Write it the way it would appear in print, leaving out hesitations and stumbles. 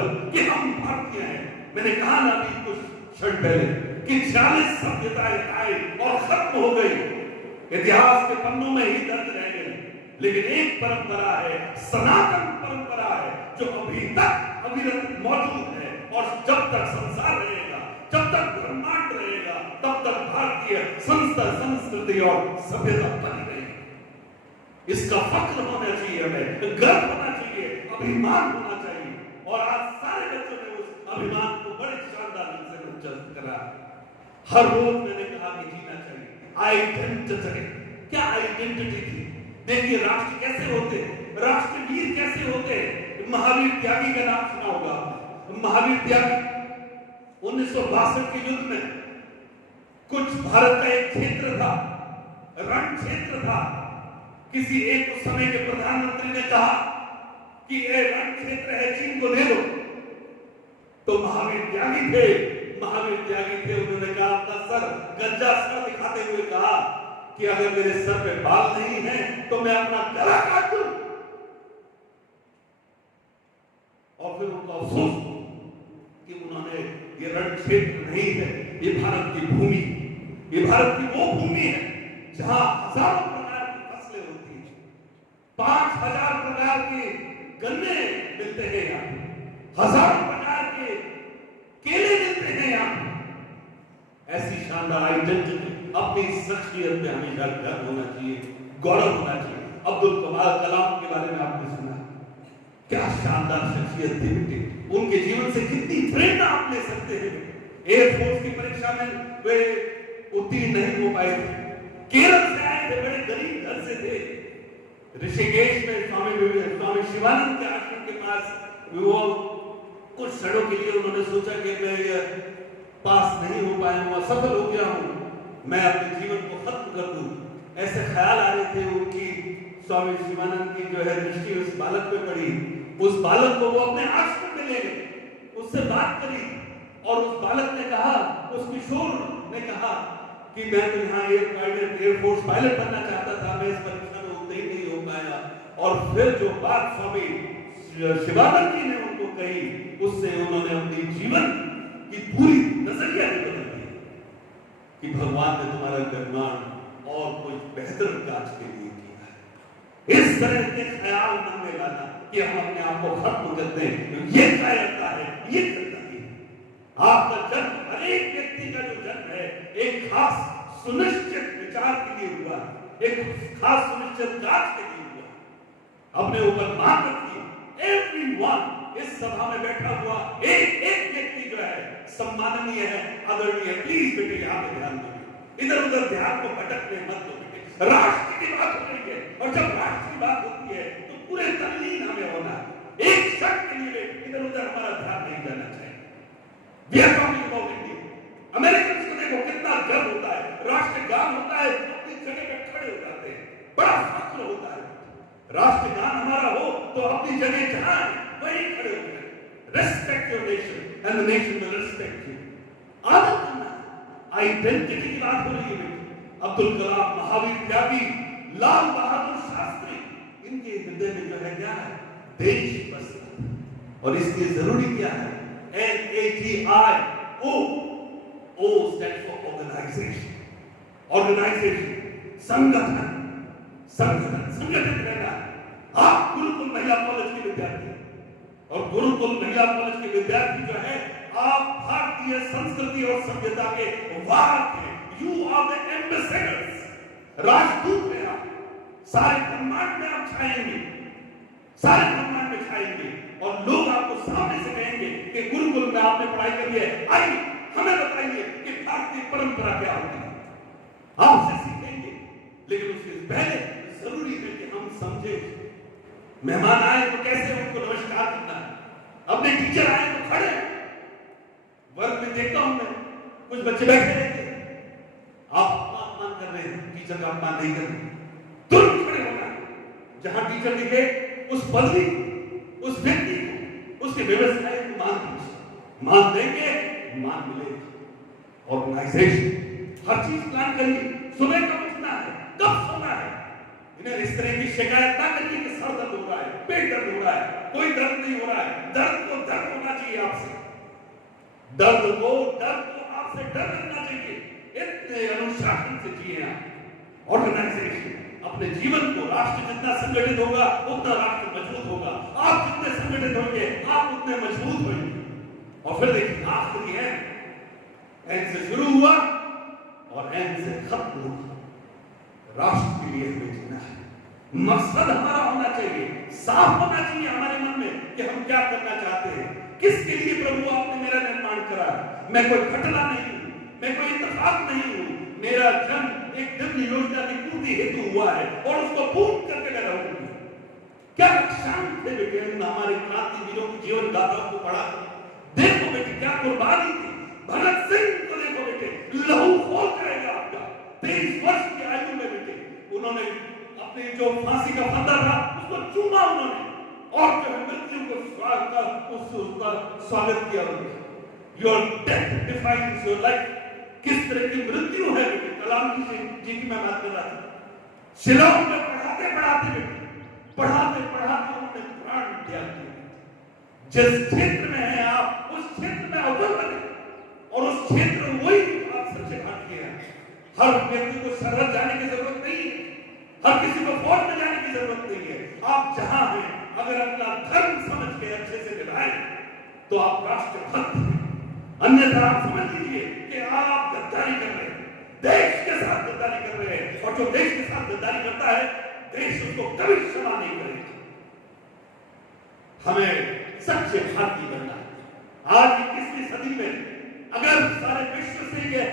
ऊपर कि हम भारतीय हैं। मैंने कहा ना अभी कुछ क्षण पहले कि 40 सभ्यताएं आई और खत्म हो गई, इतिहास के पन्नों में ही दर्ज रह गई, लेकिन एक परंपरा है, सनातन परंपरा है, जो अभी तक अविरत मौजूद है। और जब तक संसार रहेगा, जब तक ब्रह्मांड रहेगा, तब तक भारतीय संस्कृति और सभ्यता बनी रहेगी। इसका फख्र होना चाहिए, हमें गर्व होना चाहिए, अभिमान होना चाहिए। और आज सारे बच्चों ने उस अभिमान को बड़े शानदार ढंग से उच्चारित करा। हर रोज मैंने कहा कि जीना चाहिए आइडेंटिटी। क्या आइडेंटिटी थी? देखिए राष्ट्र कैसे होते, राष्ट्रवीर कैसे होते। महावीर त्यागी का नाम सुना होगा। महावीर त्यागी 1962 के युद्ध में कुछ भारत का एक क्षेत्र था, रण क्षेत्र था। किसी एक उस समय के प्रधानमंत्री ने कहा कि ये रण क्षेत्र है, चीन को दे दो। तो महावीर त्यागी थे, उन्होंने कहा, अपना सर गंजा सर दिखाते हुए कहा कि अगर मेरे सर पे बाल नहीं है तो मैं अपना गला काट दूं। और फिर उनका अफसोस कि उन्होंने, ये रण क्षेत्र नहीं है, ये भारत की भूमि, ये भारत की वो भूमि है जहां हजारों प्रकार की फसलें होती हैं, 5000 प्रकार के गन्ने मिलते हैं यहाँ, हजारों प्रकार के केले मिलते हैं यहाँ। ऐसी शानदार आइडेंटिटी, अपनी शख्सियत में हमेशा गर्व होना चाहिए, गौरव होना चाहिए। अब्दुल कलाम के बारे में आपने सुना, क्या शानदार शख्सियत थी बेटे। उनके जीवन से कितनी प्रेरणा आप ले सकते हैं। एयरफोर्स की परीक्षा में वे उत्तीर्ण नहीं हो पाए थे, केरल से आए थे, बड़े गरीब घर से थे। ऋषिकेश में स्वामी शिवानंद के आश्रम के पास वो कुछ क्षणों के लिए उन्होंने सोचा कि मैं पास नहीं हो पाया हूं, असफल हो गया हूं, मैं अपने जीवन को खत्म कर दूं। ऐसे ख्याल आ रहे थे उनकी। स्वामी शिवानंद की जो है दृष्टि उस बालक पे पड़ी। उस बालक को वो अपने आश्रम में ले गए, उससे बात करी और उस बालक ने कहा, उस किशोर ने कहा कि मैं तो यहाँ एयरफोर्स पायलट बनना चाहता था, मैं इस परीक्षा में उत्तीर्ण नहीं हो पाया। और फिर जो बात स्वामी शिवानंद जी ने उनको कही, उससे उन्होंने अपनी जीवन की पूरी नजरिया ही बदल दी कि भगवान ने तुम्हारा निर्माण और कुछ बेहतर काज के लिए किया है। इस तरह के ख्याल मन में लाना कि हम अपने आप को खत्म कर दें, ये कायरता है, ये गद्दारी है। आपका जन्म, हर एक व्यक्ति का जो जन्म है, एक खास सुनिश्चित विचार के लिए हुआ, एक खास सुनिश्चित काज के लिए हुआ। अपने ऊपर मान रखिए, एवरीवन इस सभा में बैठा हुआ एक एक व्यक्ति जो है सम्माननीय है, आदरणीय। प्लीज बेटे यहाँ पे ध्यान दो, इधर उधर ध्यान को भटकने मत दो बेटे। राष्ट्र की बात हो रही है और जब राष्ट्र की बात होती है तो पूरे तल्लीन हमें होना है। एक क्षण के लिए इधर उधर हमारा ध्यान नहीं जाना चाहिए। We are talking about India. American को देखो कितना गर्व होता है, राष्ट्रगान होता है, अपनी जगह पे खड़े हो जाते हैं, बड़ा फख्र होता है। राष्ट्रगान हमारा हो तो अपनी जगह जहां है वहीं खड़े हो जाए। Respect your nation and the nation will respect you. आदत करना, आइडेंटिटी की बात हो रही है बेटी। अब्दुल कलाम, महावीर त्यागी, लाल बहादुर शास्त्री, इनके हृदय में जो है क्या है, देश बसना। और इसलिए जरूरी क्या है, NATIO, O stands for organization, संगठन, संगठित रहना। आप गुरुकुल महिला कॉलेज के विद्यार्थी, और गुरुकुल महिला कॉलेज के विद्यार्थी जो है, आप भारतीय संस्कृति और सभ्यता के वाहक हैं। यू आर द एम्बेसडर्स, राजदूत हैं आप। सारे ब्रह्मांड में आप छाएंगे, सारे ब्रह्मांड में छाएंगे, और लोग आपको सामने से कहेंगे कि गुरुकुल में आपने पढ़ाई करी है, आइए हमें बताइए कि भारतीय परंपरा क्या होती है। आपसे सीखेंगे, लेकिन उससे पहले जरूरी है कि हम समझे, मेहमान आए तो कैसे उनको नमस्कार करना है, अपने टीचर आए तो खड़े। वर्ग में देखता हूं मैं, कुछ बच्चे बैठे रहते हैं, आप अपमान कर रहे हैं, टीचर का अपमान नहीं कर रहे, तुरंत खड़े होना है। जहां टीचर दिखे उस पदवी, उस व्यक्ति को, उसकी व्यवस्थाएं को मान दीजिए, मान देंगे मान मिलेगा। ऑर्गेनाइजेशन हर चीज प्लान करिए, सुबह कब उठना है, कब सोना है। इन्हें इस तरह की शिकायत ना करिए कि सर दर्द हो रहा है, पेट दर्द हो रहा है, कोई दर्द नहीं हो रहा है। दर्द को दर्द होना डर को आपसे डर लगना चाहिए। इतने अनुशासन से जिए आप। ऑर्गेनाइजेशन अपने जीवन को, राष्ट्र जितना संगठित होगा उतना राष्ट्र मजबूत होगा। आप जितने संगठित होंगे आप उतने मजबूत होंगे। और फिर देखिए आखिरी है, एन से शुरू हुआ और एन से खत्म हुआ। राष्ट्र के लिए हमें जीना है। मकसद हमारा होना चाहिए, साफ होना चाहिए हमारे मन में कि हम क्या करना चाहते हैं, किसके लिए प्रभु आपने मेरा निर्माण करा। मैं कोई घटना नहीं हूं, मैं कोई इत्तेफाक नहीं हूं। मेरा जन्म एक दिव्य योजना की पूर्ति हेतु हुआ है और उसको पूर्ण करके मैं रहूंगी। क्या लक्ष्यांक थे बेटे हमारे क्रांतिवीरों की जीवन गाथाओं को पढ़ा। देखो बेटे क्या कुर्बानी थी। भगत सिंह को देखो बेटे, लहू खौल जाएगा आपका। 23 वर्ष की आयु में बेटे उन्होंने अपने जो फांसी का फंदा था उसको चूमा उन्होंने, और जो मृत्यु को स्वागत किया उन्होंने। Your death defines your life. किस तरह की मृत्यु है बेटे। कलाम जी की मैं बात कर रहा था। शिलाओं में पढ़ाते पढ़ाते बेटे, पढ़ाते पढ़ाते उन्होंने प्राण त्याग दिए। जिस क्षेत्र में है आप उस क्षेत्र में अव्वल बने, और उस क्षेत्र में वही आप सबसे भारतीय हैं। हर व्यक्ति को सरहद जाने की जरूरत नहीं है, हर किसी को फौज में जाने की जरूरत नहीं है। आप जहां हैं अगर अपना धर्म समझ के अच्छे से निभाएं तो आप राष्ट्रभक्त हैं। अन्यथा आप समझ लीजिए कि आप गद्दारी कर रहे हैं, देश के साथ गद्दारी कर रहे हैं, और जो देश के साथ गद्दारी करता है देश उसको कभी क्षमा नहीं करेगा। हमें सच्चे भारतीय बनना है। आज 21वीं सदी में अगर सारे विश्व से ये